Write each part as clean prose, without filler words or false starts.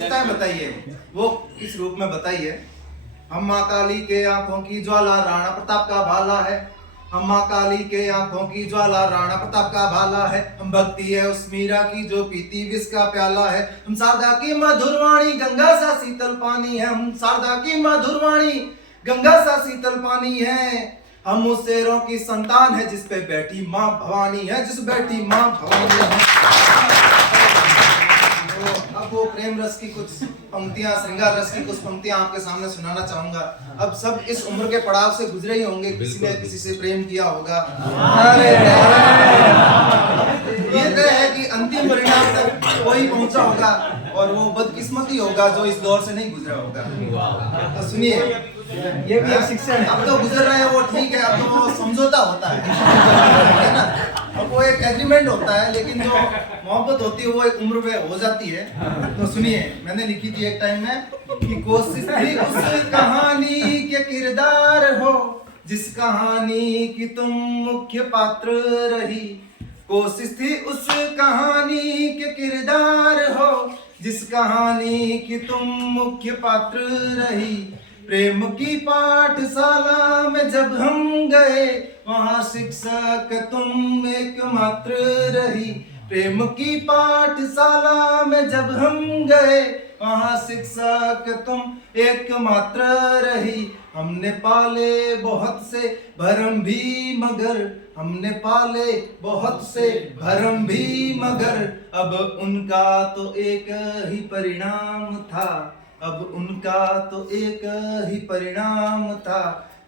बताइए वो किस रूप में बताइए। हम माँ काली के आंखों की ज्वाला राणा प्रताप का भाला है। हम माँ काली के आंखों की ज्वाला राणा प्रताप का भाला है। हम भक्ति है उस मीरा की जो पीती विष का प्याला है। हम शारदा की मधुर वाणी गंगा सा शीतल पानी है। हम शारदा की मधुर वाणी गंगा सा शीतल पानी है। हम उस शेरों की संतान है जिस पे बैठी माँ भवानी है, जिस बैठी माँ भवानी है। तो अब वो प्रेम रस की कुछ पंक्तियां, श्रृंगार रस की कुछ पंक्तियां आपके सामने सुनाना चाहूंगा। अब सब इस उम्र के पड़ाव से गुजरे ही होंगे, किसी ने किसी से प्रेम किया होगा। ये तय है कि अंतिम परिणाम तक कोई पहुंचा होगा और वो बदकिस्मती होगा जो इस दौर से नहीं गुजरा होगा। तो सुनिए, ये भी एक शिक्षा है। अब तो गुजर रहे हैं वो ठीक है, अब तो वो समझौता होता है ना, अब वो एक एग्रीमेंट होता है, लेकिन जो मोहब्बत होती है वो एक उम्र में हो जाती है। तो सुनिए, मैंने लिखी थी एक टाइम में कि कोशिश थी उस कहानी के किरदार हो जिस कहानी की तुम मुख्य पात्र रही। कोशिश थी उस कहानी के किरदार हो जिस कहानी की तुम मुख्य पात्र रही। प्रेम की पाठशाला में जब हम गए वहाँ शिक्षक तुम एकमात्र रही। प्रेम की पाठशाला में जब हम गए वहाँ शिक्षक तुम एकमात्र रही। हमने पाले बहुत से भरम भी मगर, हमने पाले बहुत से भरम भी मगर, अब उनका तो एक ही परिणाम था, अब उनका तो एक ही परिणाम था।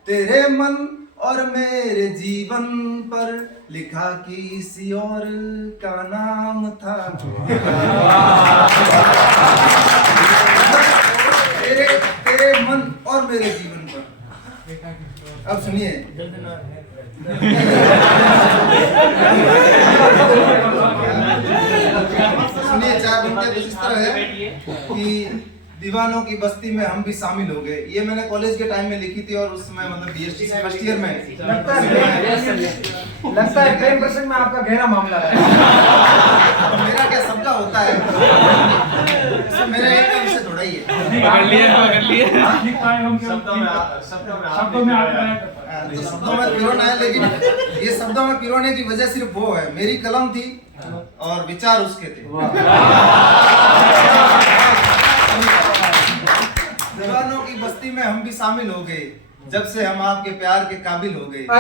तेरे मन और मेरे जीवन पर लिखा किसी और का नाम था। तेरे मन और मेरे जीवन पर। अब सुनिए, सुनिए, चार घंटे कुछ इस तरह है कि दीवानों की बस्ती में हम भी शामिल हो गए। ये मैंने कॉलेज के टाइम में लिखी थी और उस समय मतलब बीएससी फर्स्ट ईयर में। लगता है प्रेम प्रसंग में आपका गहरा मामला है। मेरा क्या सबका होता है, मेरा एक का विषय थोड़ा ही है। पकड़ लिए शब्दों में तो शब्दों में पिरोना है, लेकिन ये शब्दों में पिरोने की वजह सिर्फ वो है, मेरी कलम थी और विचार उसके थे। दीवानों की बस्ती में हम भी शामिल हो गए जब से हम आपके प्यार के काबिल हो गए। उसके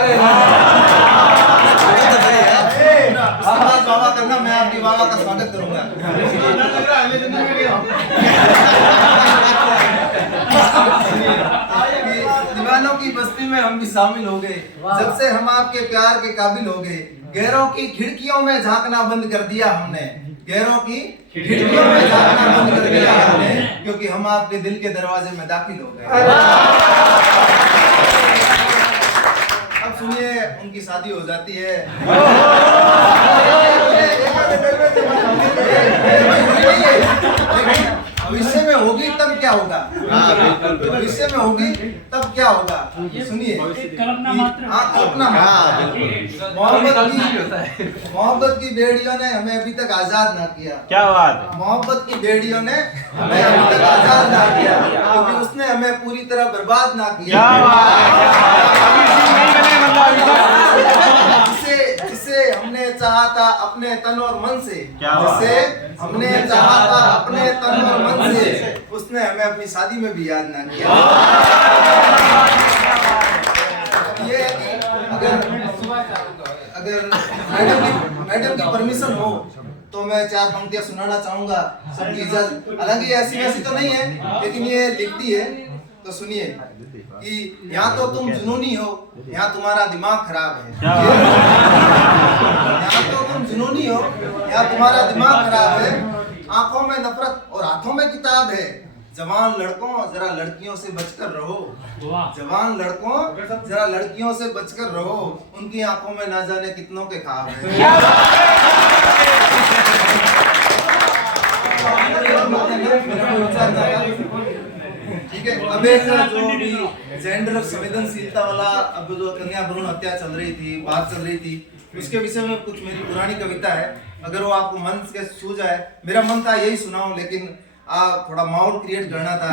बाद बाबा करना, मैं आपकी बाबा का स्वागत करूंगा। दीवानों की बस्ती में हम भी शामिल हो गए जब से हम आपके प्यार के काबिल हो गए। गैरों की खिड़कियों में झांकना बंद कर दिया हमने, गैरों की खिड़कियों में झांकना बंद कर दिया हमने, क्योंकि हम आपके दिल के दरवाजे में दाखिल हो गए। अब सुनिए, उनकी शादी हो जाती है। भविष्य में होगी तब क्या होगा, भविष्य में होगी तब क्या होगा। सुनिए, मोहब्बत की बेड़ियों ने हमें अभी तक आजाद ना किया। क्या बात है, मोहब्बत की बेड़ियों ने हमें अभी तक आजाद ना किया, क्योंकि उसने हमें पूरी तरह बर्बाद ना किया। जिसे हमने चाहा था अपने तन और मन से, जिसे हमने चाहा था अपने तन और मन से, उसने हमें अपनी शादी में भी याद ना किया। ये अगर मैडम की परमिशन हो तो मैं चार पंक्तियां सुनाना चाहूंगा, सबकी इजाजत। हालांकि ऐसी वैसी तो नहीं है, लेकिन ये लिखती है। तो सुनिए कि यहाँ तो तुम जुनूनी हो, यहाँ तुम्हारा दिमाग खराब है। यहाँ तो तुम जुनूनी हो, यहाँ तुम्हारा दिमाग खराब है। आंखों में नफरत और हाथों में किताब है। जवान लड़कों जरा लड़कियों से बचकर रहो, जवान लड़कों जरा लड़कियों से बचकर रहो, उनकी आंखों में ना जाने कितनों के ख्वाब है। ठीक है, अब एक जो भी जेंडर संवेदनशीलता वाला, अब जो कन्या भ्रूण हत्या चल रही थी, बात चल रही थी, उसके विषय में कुछ मेरी पुरानी कविता है। अगर वो आपको मन के छू जाए, मेरा मन था यही सुनाऊं, लेकिन थोड़ा माहौल क्रिएट करना था।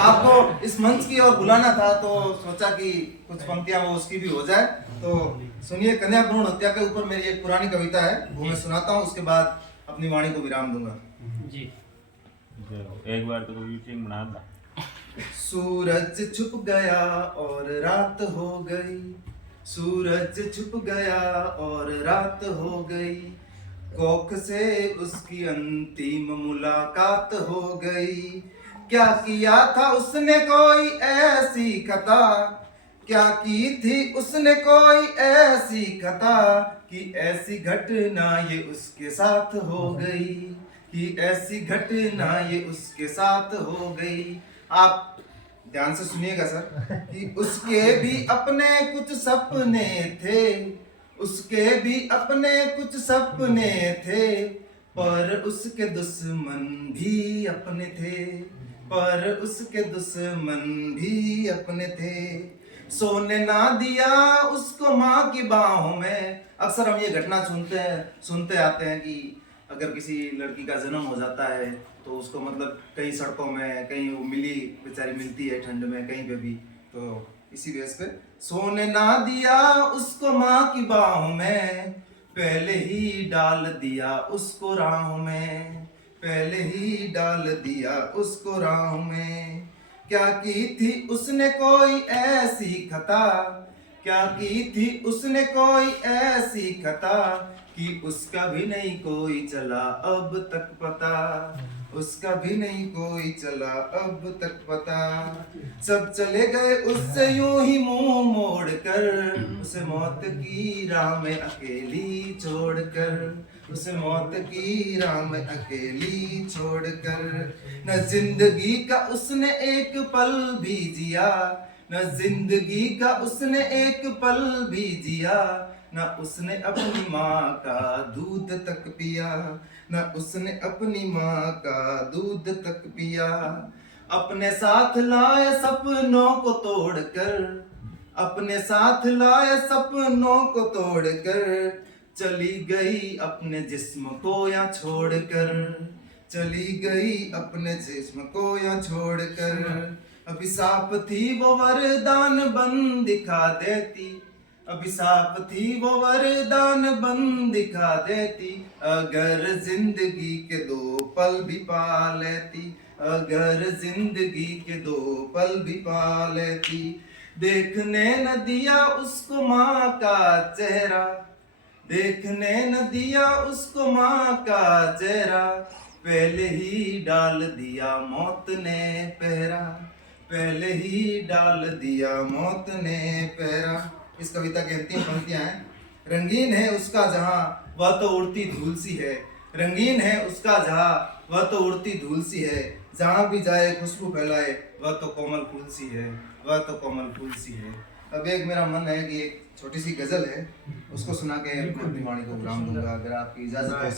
आपको इस मंच की ओर बुलाना था, तो सोचा कि कुछ पंक्तियां वो उसकी भी हो जाए। तो सुनिए, कन्या भ्रूण हत्या के ऊपर मेरी एक पुरानी कविता है, वो मैं सुनाता हूँ, उसके बाद अपनी वाणी को विराम दूंगा। जी एक बार तो मीटिंग बना था। सूरज छुप गया और रात हो गई, सूरज छुप गया और रात हो गई, कोख से उसकी अंतिम मुलाकात हो गई। क्या किया था उसने कोई ऐसी खता, क्या की थी उसने कोई ऐसी खता, कि ऐसी घटना ये उसके साथ हो गई, कि ऐसी घटना ये उसके साथ हो गई। आप ध्यान से सुनिएगा सर, कि उसके भी अपने कुछ सपने थे, उसके भी अपने कुछ सपने थे, पर उसके दुश्मन भी अपने थे, पर उसके दुश्मन भी अपने थे। सोने ना दिया उसको माँ की बाहों में। अक्सर हम ये घटना सुनते आते हैं कि अगर किसी लड़की का जन्म हो जाता है तो उसको मतलब कई सड़कों में, कहीं वो बेचारी मिलती है ठंड में, कहीं पे भी। तो इसी बेस पे सोने ना दिया उसको माँ की बाहों में, पहले ही डाल दिया उसको राहों में, पहले ही डाल दिया उसको राहों में। क्या की थी उसने कोई ऐसी खता, क्या की थी उसने कोई ऐसी खता, कि उसका भी नहीं कोई चला अब तक पता, उसका भी नहीं कोई चला अब तक पता। सब चले गए उससे यूं ही मुंह मोड़ कर, उसे मौत की राह में अकेली छोड़कर, उसे मौत की राह में अकेली छोड़कर। न जिंदगी का उसने एक पल भी जिया, न जिंदगी का उसने एक पल भी जिया, न उसने अपनी माँ का दूध तक पिया, न उसने अपनी माँ का दूध तक पिया। अपने साथ लाए सपनों को तोड़कर, अपने साथ लाए सपनों को तोड़कर, चली गई अपने जिस्म को यहाँ छोड़कर, चली गई अपने जिस्म को यहाँ छोड़कर। अभिशाप थी वो वरदान बन दिखा देती, अभिशाप थी वो वरदान बन दिखा देती, अगर जिंदगी के दो पल भी पा लेती, अगर जिंदगी के दो पल भी पा लेती। देखने न दिया उसको माँ का चेहरा, देखने न दिया उसको माँ का चेहरा, पहले ही डाल दिया मौत ने पहरा, पहले ही डाल दिया मौत ने पहरा। इस कविता की अंतिम पंक्तियां हैं। रंगीन है उसका जहां वह तो उड़ती धूल सी है, रंगीन है उसका जहां वह तो उड़ती धूल सी है, जहां भी जाए खुशबू फैलाए वह तो कोमल फूल सी है, वह तो कोमल फूल सी है। अब एक मेरा मन है कि एक छोटी सी गजल है, उसको सुना के अपनी वाणी को विराम दूंगा, अगर आपकी इजाजत हो।